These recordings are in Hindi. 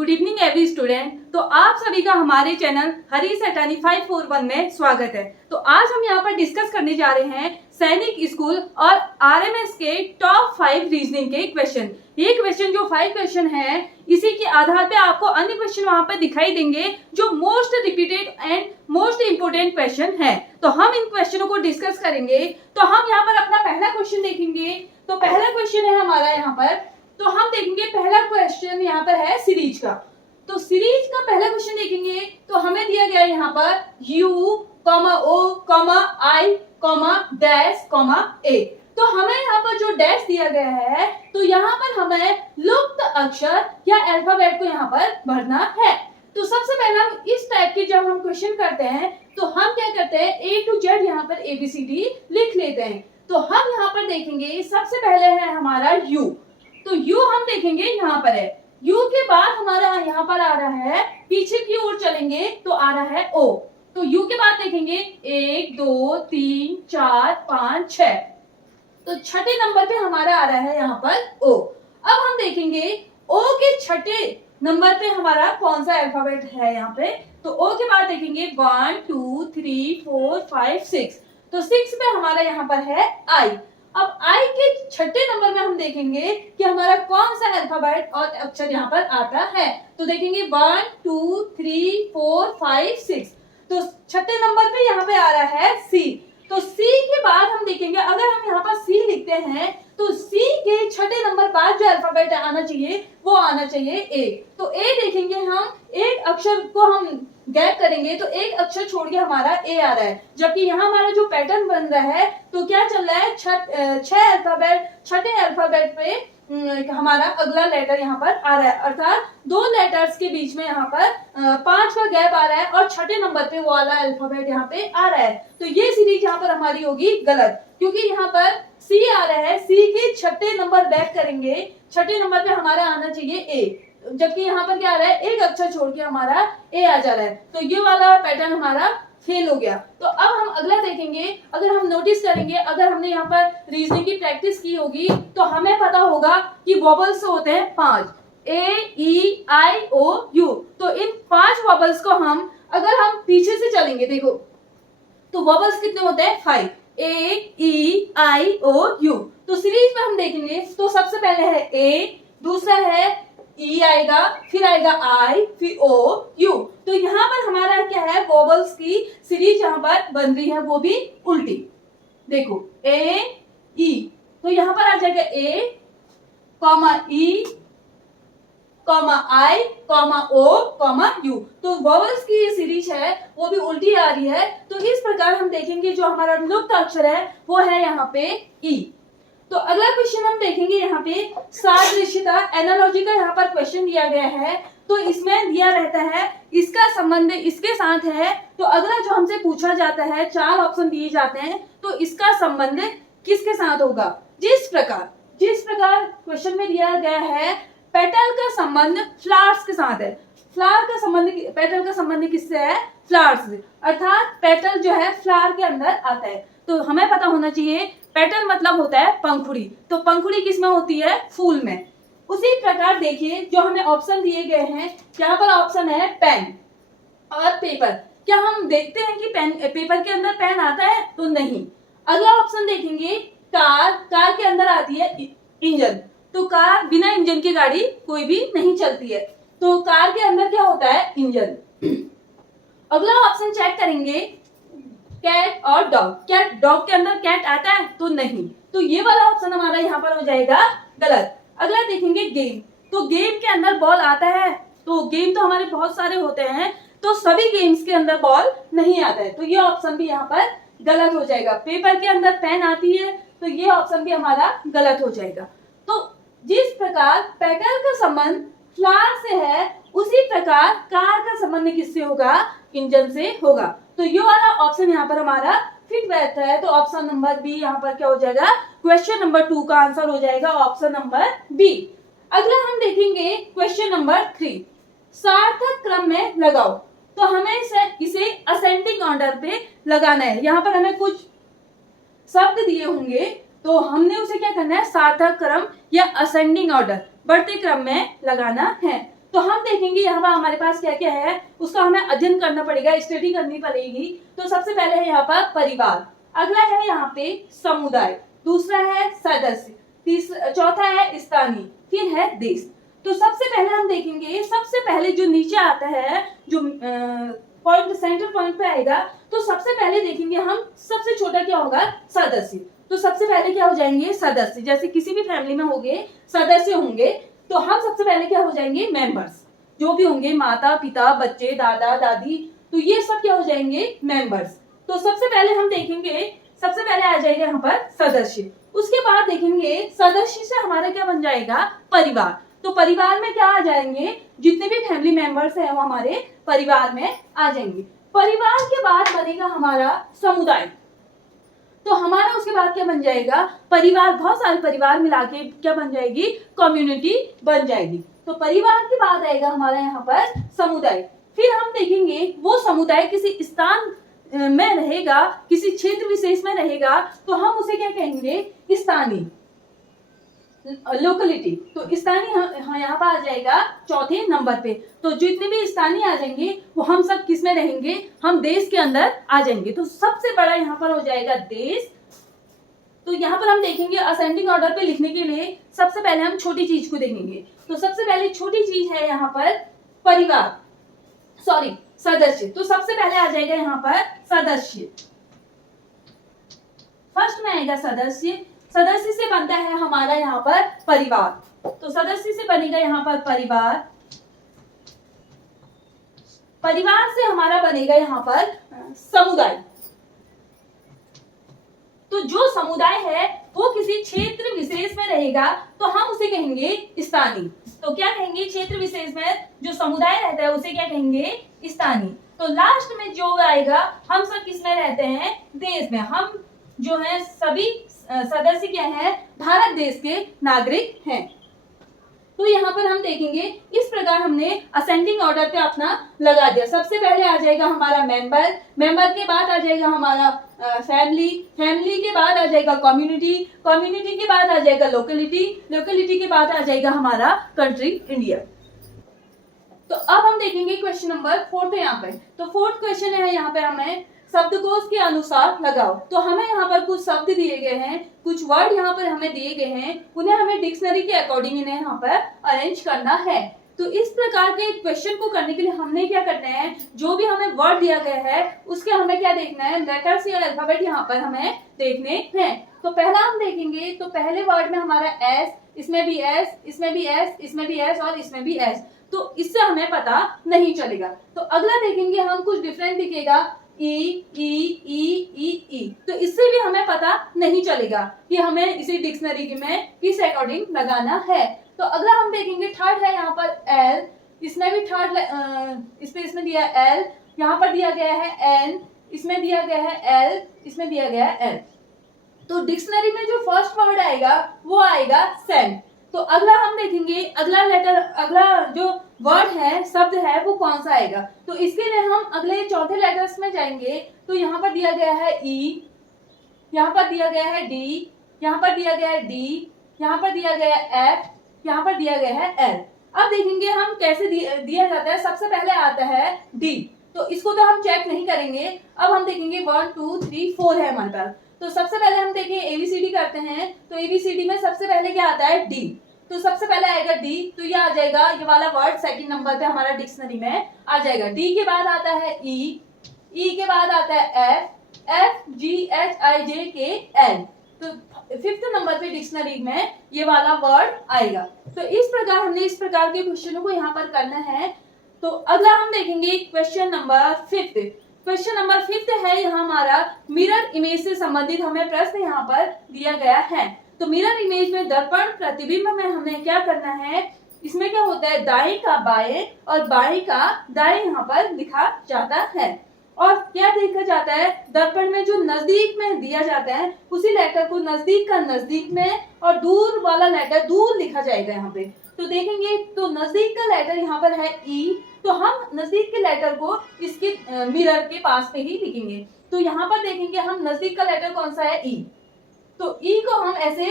Good evening every student. तो आप सभी का हमारे चैनल हरीश अटानी 541 में स्वागत है। तो आज हम यहाँ पर डिस्कस करने जा रहे हैं सैनिक स्कूल और आरएमएस के टॉप 5 रीजनिंग के क्वेश्चन। ये क्वेश्चन जो 5 क्वेश्चन है, इसी के आधार पे आपको अन्य क्वेश्चन वहां पर दिखाई देंगे जो most repeated and most important question है। तो हम इन क्वेश्चनों को डिस्कस करेंगे। तो हम यहाँ पर अपना पहला क्वेश्चन देखेंगे। तो पहला क्वेश्चन है हमारा यहाँ पर, तो हम देखेंगे पहला क्वेश्चन यहाँ पर है सीरीज का। तो सीरीज का पहला क्वेश्चन देखेंगे तो हमें दिया गया है यहाँ पर U, O, I, dash, A। तो हमें यहाँ पर जो डैश दिया गया है, तो यहाँ पर हमें लुप्त अक्षर या अल्फाबेट को यहाँ पर भरना है। तो सबसे पहले हम इस टाइप के जब हम क्वेश्चन करते हैं तो हम क्या करते हैं, A to Z यहाँ पर ABCD लिख लेते हैं। तो हम यहाँ पर देखेंगे सबसे पहले है हमारा U। तो U हम देखेंगे यहाँ पर है। U के बाद हमारा यहाँ पर आ रहा है, पीछे की ओर चलेंगे तो आ रहा है O। तो U के बाद देखेंगे 1 2 3 4 5 6। तो छठे नंबर पे हमारा आ रहा है यहाँ पर O। अब हम देखेंगे O के छठे नंबर पे हमारा कौन सा अल्फाबेट है यहाँ पे। तो O के बाद देखेंगे 1 2 3 4 5 6। तो 6 पे हमारा यहाँ पर है I। अब I के छठे नंबर में हम देखेंगे कि हमारा कौन सा अल्फाबेट और अक्षर यहाँ पर आता है। तो देखेंगे 1 2 3 4 5 6। तो छठे नंबर पे यहाँ पे आ रहा है C। तो C के बाद हम देखेंगे, अगर हम यहाँ पर C लिखते हैं तो C के छठे नंबर बाद जो अल्फाबेट आना चाहिए वो आना चाहिए A। तो A देखेंगे, हम एक अक्षर को हम गैप करेंगे तो एक अक्षर छोड़ के हमारा A आ रहा है। जबकि यहाँ हमारा जो पैटर्न बन रहा है तो क्या चल रहा है, छठे अल्फाबेट पे हमारा अगला लेटर यहाँ पर आ रहा है, अर्थात दो लेटर्स के बीच में यहाँ पर 5 का गैप आ रहा है और छठे नंबर पे वो वाला अल्फाबेट यहाँ पे आ रहा है। तो ये सीरीज यहाँ पर हमारी होगी गलत, क्योंकि यहाँ पर C आ रहा है, C के छठे नंबर बैक करेंगे, छठे नंबर पे हमारा आना चाहिए A, जबकि यहाँ पर क्या आ रहा है, एक अक्षर छोड़ के हमारा A आ जा रहा है। तो ये वाला पैटर्न हमारा फेल हो गया। तो अब हम अगला देखेंगे। अगर हम नोटिस करेंगे, अगर हमने यहाँ पर रीजनिंग की प्रैक्टिस की होगी तो हमें पता होगा कि वॉबल्स होते हैं 5, A, E, I, O, U। तो इन 5 वॉबल्स को हम अगर हम पीछे से चलेंगे, देखो तो वॉबल्स कितने होते हैं, 5, A, E, I, O, U। तो सीरीज में हम देखेंगे तो सबसे पहले है A, दूसरा है E आएगा, फिर आएगा I, फिर O, U। तो यहाँ पर हमारा क्या है, वॉबल्स की सीरीज यहाँ पर बन रही है, वो भी उल्टी। देखो A, E, तो यहाँ पर आ जाएगा A, E, I, O, U। तो वॉबल्स की ये सीरीज है वो भी उल्टी आ रही है। तो इस प्रकार हम देखेंगे जो हमारा लुप्त अक्षर है वो है यहाँ पे E। तो अगला क्वेश्चन हम देखेंगे यहाँ पे सादृश्यता, एनालॉजी का यहाँ पर क्वेश्चन दिया गया है। तो इसमें दिया रहता है इसका संबंध इसके साथ है। तो अगला जो हमसे पूछा जाता है, 4 ऑप्शन दिए जाते हैं, तो इसका संबंध किसके साथ होगा। जिस प्रकार क्वेश्चन में दिया गया है, पेटल का संबंध फ्लावर्स के साथ है। पेटल का संबंध किससे है, फ्लावर्स से, अर्थात पेटल जो है फ्लावर के अंदर आता है। तो हमें पता होना चाहिए पेटल मतलब होता है पंखुड़ी। तो पंखुड़ी किसमें होती है, फूल में। उसी प्रकार देखिए जो हमें ऑप्शन दिए गए हैं, यहाँ पर ऑप्शन है पेन और पेपर। क्या हम देखते हैं कि पेपर के अंदर पेन आता है, तो नहीं। अगला ऑप्शन देखेंगे कार के अंदर आती है इंजन। तो कार, बिना इंजन की गाड़ी कोई भी नहीं चलती है, तो कार के अंदर क्या होता है, इंजन। अगला ऑप्शन चेक करेंगे कैट और डॉग। क्या डॉग के अंदर कैट आता है, तो नहीं। तो ये वाला ऑप्शन हमारा यहाँ पर हो जाएगा गलत। अगला देखेंगे गेम। तो गेम के अंदर बॉल आता है, तो गेम तो हमारे बहुत सारे होते हैं, तो सभी गेम्स के अंदर बॉल नहीं आता है, तो ये ऑप्शन भी यहाँ पर गलत हो जाएगा। पेपर के अंदर पेन आती है, तो ये ऑप्शन भी हमारा गलत हो जाएगा। तो जिस प्रकार पेटल का संबंध फ्लावर से है, उसी प्रकार कार का संबंध किससे होगा, इंजन से होगा। तो ये वाला ऑप्शन यहाँ पर हमारा फिट बैठता है। तो ऑप्शन नंबर बी यहाँ पर क्या हो जाएगा, क्वेश्चन नंबर 2 का आंसर हो जाएगा ऑप्शन नंबर बी। अगला हम देखेंगे क्वेश्चन नंबर 3, सार्थक क्रम में लगाओ। तो हमें इसे असेंडिंग ऑर्डर पे लगाना है। यहाँ पर हमें कुछ शब्द दिए होंगे, तो हमने उसे क्या करना है, सार्थक क्रम या असेंडिंग ऑर्डर, बढ़ते क्रम में लगाना है। तो हम देखेंगे यहाँ पर हमारे पास क्या क्या है, उसका हमें अध्ययन करना पड़ेगा, स्टडी करनी पड़ेगी। तो सबसे पहले है यहाँ पर परिवार, अगला है यहाँ पे समुदाय, दूसरा है सदस्य, तीसरा चौथा है स्थानीय, फिर है देश। तो सबसे पहले हम देखेंगे, सबसे पहले जो नीचे आता है, जो पॉइंट सेंटर पॉइंट पे आएगा, तो सबसे पहले देखेंगे हम सबसे छोटा क्या होगा, सदस्य। तो सबसे पहले क्या हो जाएंगे, सदस्य। जैसे किसी भी फैमिली में होंगे सदस्य होंगे, तो हम सबसे पहले क्या हो जाएंगे, मेंबर्स। जो भी होंगे माता पिता बच्चे दादा दादी, तो ये सब क्या हो जाएंगे, मेंबर्स। तो सबसे पहले हम देखेंगे, सबसे पहले आ जाएगा यहाँ पर सदस्य। उसके बाद देखेंगे सदस्य से हमारा क्या बन जाएगा, परिवार। तो परिवार में क्या आ जाएंगे, जितने भी फैमिली मेंबर्स हैं वो हमारे परिवार में आ जाएंगे। परिवार के बाद बनेगा हमारा समुदाय। तो हमारा उसके बाद क्या बन जाएगा, परिवार, बहुत सारे परिवार मिला के क्या बन जाएगी, कम्युनिटी बन जाएगी। तो परिवार के बाद आएगा हमारा यहाँ पर समुदाय। फिर हम देखेंगे वो समुदाय किसी स्थान में रहेगा, किसी क्षेत्र विशेष में रहेगा, तो हम उसे क्या कहेंगे, स्थानीय, लोकलिटी। तो स्थानीय यहाँ पर आ जाएगा चौथे नंबर पे। तो जितने भी स्थानीय आ जाएंगे वो हम सब किस में रहेंगे, हम देश के अंदर आ जाएंगे। तो सबसे बड़ा यहाँ पर हो जाएगा देश। तो यहाँ पर हम देखेंगे असेंडिंग ऑर्डर पे लिखने के लिए सबसे पहले हम छोटी चीज को देखेंगे। तो सबसे पहले छोटी चीज है यहाँ पर परिवार, सॉरी सदस्य। तो सबसे पहले आ जाएगा यहाँ पर सदस्य, फर्स्ट में आएगा सदस्य। सदस्य से बनता है हमारा यहाँ पर परिवार। तो सदस्य से बनेगा यहाँ पर परिवार, परिवार से हमारा बनेगा यहाँ पर समुदाय। तो जो समुदाय है वो किसी क्षेत्र विशेष में रहेगा, तो हम उसे कहेंगे स्थानीय। तो क्या कहेंगे, क्षेत्र विशेष में जो समुदाय रहता है उसे क्या कहेंगे, स्थानीय। तो लास्ट में जो आएगा, हम सब किस में रहते हैं, देश में। हम जो है सभी सदस्य क्या है, भारत देश के नागरिक हैं। तो यहाँ पर हम देखेंगे इस प्रकार हमने असेंडिंग ऑर्डर पे अपना लगा दिया। सबसे पहले आ जाएगा हमारा मेंबर, मेंबर के बाद आ जाएगा हमारा फैमिली, फैमिली के बाद आ जाएगा कम्युनिटी, कम्युनिटी के बाद आ जाएगा लोकेलिटी, लोकेलिटी के बाद आ जाएगा हमारा कंट्री इंडिया। तो अब हम देखेंगे क्वेश्चन नंबर 4 यहाँ पे। तो 4th क्वेश्चन है यहाँ पे, हमें शब्दकोश के अनुसार लगाओ। तो हमें यहाँ पर कुछ शब्द दिए गए हैं, कुछ वर्ड यहाँ पर हमें दिए गए हैं, उन्हें हमें डिक्शनरी के अकॉर्डिंग इन्हें यहाँ पर अरेंज करना है। तो इस प्रकार के क्वेश्चन को करने के लिए हमने क्या करना है, जो भी हमें वर्ड दिया गया है उसके हमें क्या देखना है, लेटर्स या अल्फाबेट यहाँ पर हमें देखने हैं। तो पहला हम देखेंगे, तो पहले वर्ड में हमारा एस, इसमें भी एस, इसमें भी एस, इसमें भी एस और इसमें भी एस। तो इससे हमें पता नहीं चलेगा। तो अगला देखेंगे हम, कुछ डिफरेंट दिखेगा, ई ई ई ई ई। तो इससे भी हमें पता नहीं चलेगा कि हमें इसे डिक्शनरी में किस अकॉर्डिंग लगाना है। तो अगला हम देखेंगे, थर्ड है यहाँ पर एल, इसमें भी थर्ड, इसमें दिया एल, यहाँ पर दिया गया है एन, इसमें दिया गया है एल, इसमें दिया गया है एल। तो डिक्शनरी में जो फर्स्ट वर्ड आएगा वो आएगा सेंट। तो अगला हम देखेंगे, अगला लेटर, अगला जो वर्ड है, शब्द है, वो कौन सा आएगा। तो इसके लिए हम अगले चौथे लेटर्स में जाएंगे। तो यहाँ पर दिया गया है ई, यहाँ पर दिया गया है डी, यहाँ पर दिया गया है डी, यहाँ पर दिया गया है एफ, यहाँ पर दिया गया है एल। अब देखेंगे हम कैसे दिया जाता है। सबसे पहले आता है डी, तो इसको तो हम चेक नहीं करेंगे। अब हम देखेंगे 1 2 3 4 है हमारे पास। तो सबसे पहले हम देखें एबीसीडी करते हैं। तो एबीसीडी में सबसे पहले क्या आता है, डी। तो सबसे पहले आएगा डी, तो ये आ जाएगा, ये वाला वर्ड सेकंड नंबर पे हमारा डिक्शनरी में आ जाएगा। डी के बाद आता है ई, ई के बाद आता है F, F G H I J K L. तो 5th नंबर पे डिक्शनरी में ये वाला वर्ड आएगा। तो इस प्रकार हमने इस प्रकार के क्वेश्चनों को यहाँ पर करना है। तो अगला हम देखेंगे question number 5th। Question number 5th है यहाँ हमारा मिरर इमेज से संबंधित हमें प्रश्न यहाँ पर दिया गया है। तो मिरर इमेज में दर्पण प्रतिबिंब में हमें क्या करना है, इसमें क्या होता है, दाएं का बाएं और बाएं का दाएं यहाँ पर लिखा जाता है। और क्या देखा जाता है, दर्पण में जो नजदीक में दिया जाता है उसी लेटर को नजदीक का नजदीक में और दूर वाला लेटर दूर लिखा जाएगा यहाँ पे। तो देखेंगे, तो नजदीक का लेटर यहाँ पर है ई, तो हम नजदीक के लेटर को इसके मिरर के पास पे ही लिखेंगे। तो यहाँ पर देखेंगे हम नजदीक का लेटर कौन सा है, ई। तो ई को हम ऐसे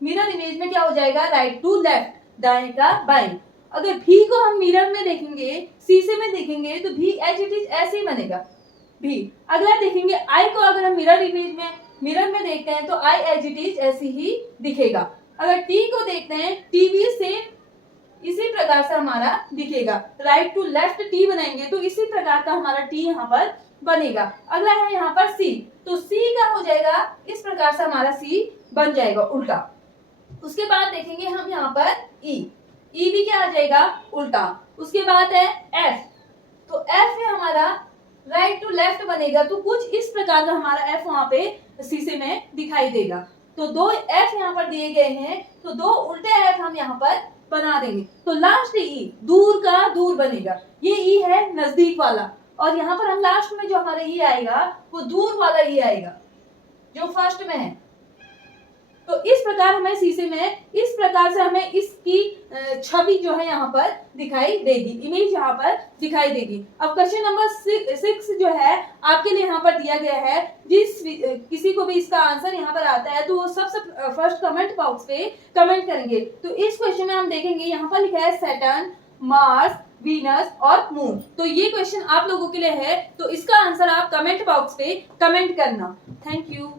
मिरर इमेज में क्या हो जाएगा, राइट टू लेफ्ट, दाएं का बाएं। अगर भी को हम मिरर में देखेंगे, शीशे में देखेंगे, तो भी एज इट इज ऐसे ही बनेगा भी। अगला देखेंगे आई को अगर हम मिरर में देखते हैं तो आई एज इट इज ऐसे ही दिखेगा। अगर टी को देखते हैं, टी भी सेम इसी प्रकार से हमारा दिखेगा। राइट टू लेफ्ट टी बनाएंगे तो इसी प्रकार का हमारा टी यहाँ पर बनेगा। अगला है यहाँ पर सी, तो सी का हो जाएगा इस प्रकार से हमारा सी बन जाएगा उल्टा। उसके बाद देखेंगे हम यहाँ पर ई भी क्या आ जाएगा उल्टा। उसके बाद है एफ, तो एफ में हमारा राइट टू लेफ्ट बनेगा तो कुछ इस प्रकार का हमारा एफ वहां पे शीशे में दिखाई देगा। तो दो एफ यहाँ पर दिए गए हैं, तो दो उल्टे एफ हम यहाँ पर बना देंगे। तो लास्ट ई दूर का दूर बनेगा, ये ई है नजदीक वाला, और यहाँ पर हम लास्ट में जो हमारा ई आएगा वो दूर वाला ई आएगा जो फर्स्ट में है। तो इस प्रकार हमें शीशे में इस प्रकार से हमें इसकी छवि जो है यहाँ पर दिखाई देगी, इमेज यहाँ पर दिखाई देगी। अब क्वेश्चन नंबर 6 जो है आपके लिए यहाँ पर दिया गया है। जिस किसी को भी इसका आंसर यहाँ पर आता है तो वो सबसे फर्स्ट कमेंट बॉक्स पे कमेंट करेंगे। तो इस क्वेश्चन में हम देखेंगे यहाँ पर लिखा है सैटर्न, मार्स, वीनस और मून। तो ये क्वेश्चन आप लोगों के लिए है, तो इसका आंसर आप कमेंट बॉक्स पे कमेंट करना। Thank you.